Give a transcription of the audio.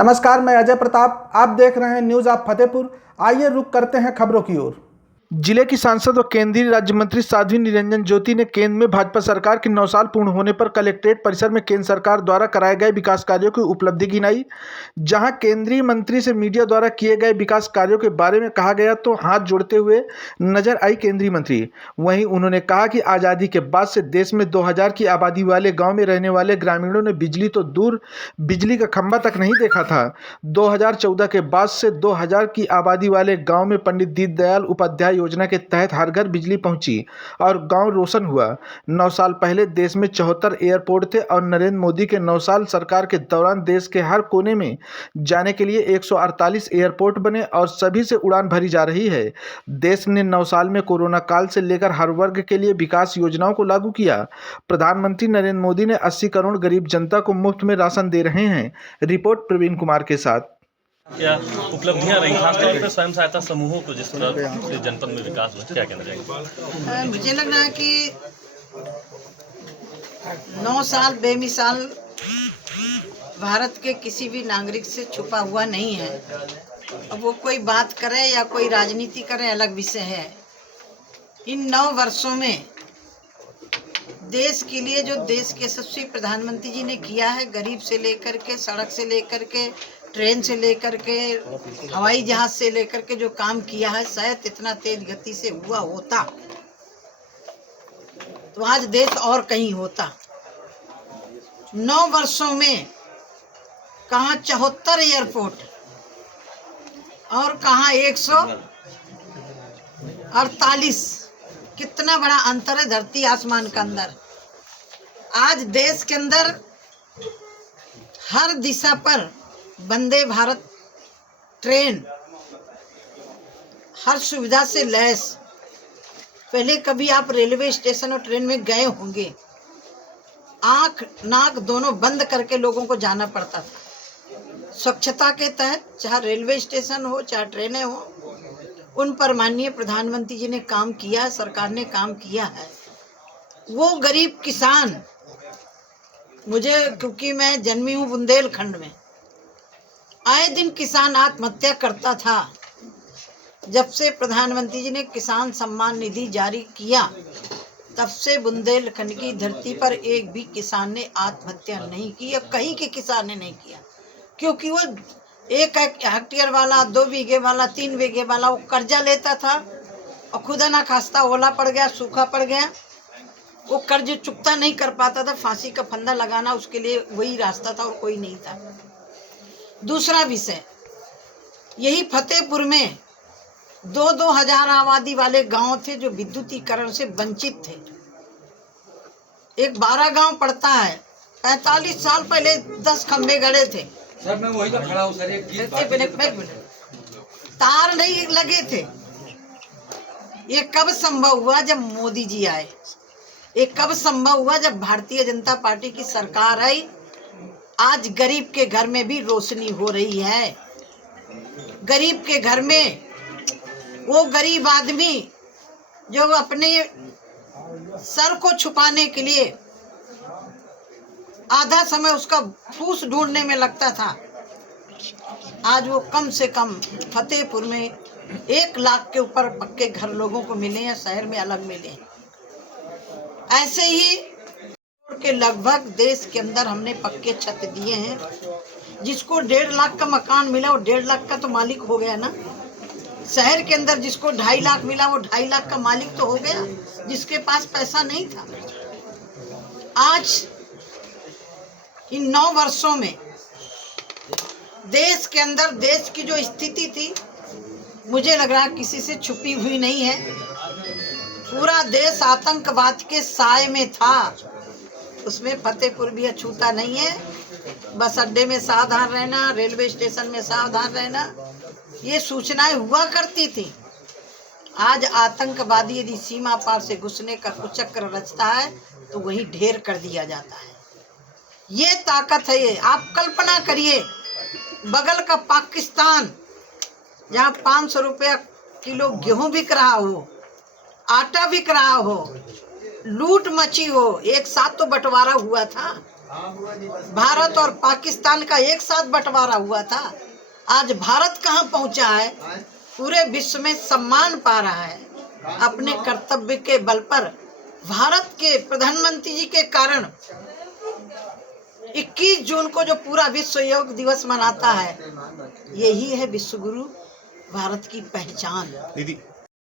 नमस्कार, मैं अजय प्रताप। आप देख रहे हैं न्यूज़ ऑफ फतेहपुर। आइए रुक करते हैं खबरों की ओर। जिले की सांसद व केंद्रीय राज्य मंत्री साध्वी निरंजन ज्योति ने केंद्र में भाजपा सरकार के 9 साल पूर्ण होने पर कलेक्ट्रेट परिसर में केंद्र सरकार द्वारा कराए गए विकास कार्यों की उपलब्धि गिनाई। जहां केंद्रीय मंत्री से मीडिया द्वारा किए गए विकास कार्यों के बारे में कहा गया तो हाथ जोड़ते हुए नजर आई केंद्रीय मंत्री। वहीं उन्होंने कहा कि आज़ादी के बाद से देश में 2000 की आबादी वाले गाँव में रहने वाले ग्रामीणों ने बिजली तो दूर, बिजली का खंभा तक नहीं देखा था। 2014 के बाद से 2000 की आबादी वाले गाँव में पंडित दीनदयाल उपाध्याय योजना के तहत हर घर बिजली पहुंची और गांव रोशन हुआ। 9 साल पहले देश में 74 एयरपोर्ट थे और नरेंद्र मोदी के 9 साल सरकार के दौरान देश के हर कोने में जाने के लिए 148 एयरपोर्ट बने और सभी से उड़ान भरी जा रही है। देश ने 9 साल में कोरोना काल से लेकर हर वर्ग के लिए विकास योजनाओं को लागू किया। प्रधानमंत्री नरेंद्र मोदी ने 80 करोड़ गरीब जनता को मुफ्त में राशन दे रहे हैं। रिपोर्ट प्रवीण कुमार के साथ। क्या उपलब्धियां रही खासतौर पर स्वयं सहायता समूहों को जिस तरह से जनपद में विकास हुआ, क्या कहना चाहिए? मुझे लग रहा है कि 9 साल बेमिसाल भारत के किसी भी नागरिक से छुपा हुआ नहीं है। अब वो कोई बात करे या कोई राजनीति करे अलग विषय है। इन 9 वर्षों में देश के लिए जो देश के यशस्वी प्रधानमंत्री जी ने किया है, गरीब से लेकर के, सड़क से लेकर के, ट्रेन से लेकर के, हवाई जहाज से लेकर के जो काम किया है, शायद इतना तेज गति से हुआ होता तो आज देश और कहीं होता। 9 वर्षों में कहाँ 74 एयरपोर्ट और कहाँ 148। कितना बड़ा अंतर है धरती आसमान के अंदर। आज देश के अंदर हर दिशा पर वंदे भारत ट्रेन हर सुविधा से लैस। पहले कभी आप रेलवे स्टेशन और ट्रेन में गए होंगे, आंख नाक दोनों बंद करके लोगों को जाना पड़ता था। स्वच्छता के तहत चाहे रेलवे स्टेशन हो चाहे ट्रेनें हो, उन पर माननीय प्रधानमंत्री जी ने काम किया है, सरकार ने काम किया है। वो गरीब किसान, क्योंकि मैं जन्मी हूँ बुंदेलखंड में, आए दिन किसान आत्महत्या करता था। जब से प्रधानमंत्री जी ने किसान सम्मान निधि जारी किया, तब से बुंदेलखंड की धरती पर एक भी किसान ने आत्महत्या नहीं की, या कहीं के किसान ने नहीं किया, क्योंकि वो 1 हेक्टेयर वाला, 2 बीघे वाला, 3 बीघे वाला वो कर्जा लेता था और खुदा ना खास्ता ओला पड़ गया, सूखा पड़ गया, वो कर्ज चुकता नहीं कर पाता था। फांसी का फंदा लगाना उसके लिए वही रास्ता था और कोई नहीं था। दूसरा विषय, यही फतेहपुर में 2-2 हजार आबादी वाले गांव थे जो विद्युतीकरण से वंचित थे। एक 12 गांव पड़ता है, 45 साल पहले 10 खंबे गड़े थे। सर मैं वही तो खड़ा हूँ सर, एक तार नहीं लगे थे। ये कब संभव हुआ? जब मोदी जी आए। ये कब संभव हुआ? जब भारतीय जनता पार्टी की सरकार आई। आज गरीब के घर में भी रोशनी हो रही है। गरीब के घर में वो गरीब आदमी जो अपने सर को छुपाने के लिए आधा समय उसका फूस ढूंढने में लगता था, आज वो कम से कम फतेहपुर में 1 लाख के ऊपर पक्के घर लोगों को मिले हैं, शहर में अलग मिले। ऐसे ही के लगभग देश के अंदर हमने पक्के छत दिए हैं। जिसको 1.5 लाख का मकान मिला वो 1.5 लाख का तो मालिक हो गया ना। शहर के अंदर जिसको 2.5 लाख मिला वो 2.5 लाख का मालिक तो हो गया, जिसके पास पैसा नहीं था। आज इन 9 वर्षों में देश के अंदर देश की जो स्थिति थी, मुझे लग रहा किसी से छुपी हुई नहीं है। पूरा देश आतंकवाद के साए में था, उसमें फतेहपुर भी अछूता नहीं है। बस अड्डे में सावधान रहना, रेलवे स्टेशन में सावधान रहना, ये सूचनाएं हुआ करती थी। आज आतंकवादी यदि सीमा पार से घुसने का कुचक्र रचता है तो वही ढेर कर दिया जाता है। ये ताकत है। ये आप कल्पना करिए, बगल का पाकिस्तान जहाँ 500 रुपया किलो गेहूं बिक रहा हो, आटा बिक रहा हो, लूट मची हो, एक साथ तो बंटवारा हुआ था। भारत और पाकिस्तान का एक साथ बंटवारा हुआ था। आज भारत कहाँ पहुंचा है, पूरे विश्व में सम्मान पा रहा है। अपने कर्तव्य के बल पर भारत के प्रधानमंत्री जी के कारण 21 जून को जो पूरा विश्व योग दिवस मनाता है, यही है विश्व गुरु भारत की पहचान। दीदी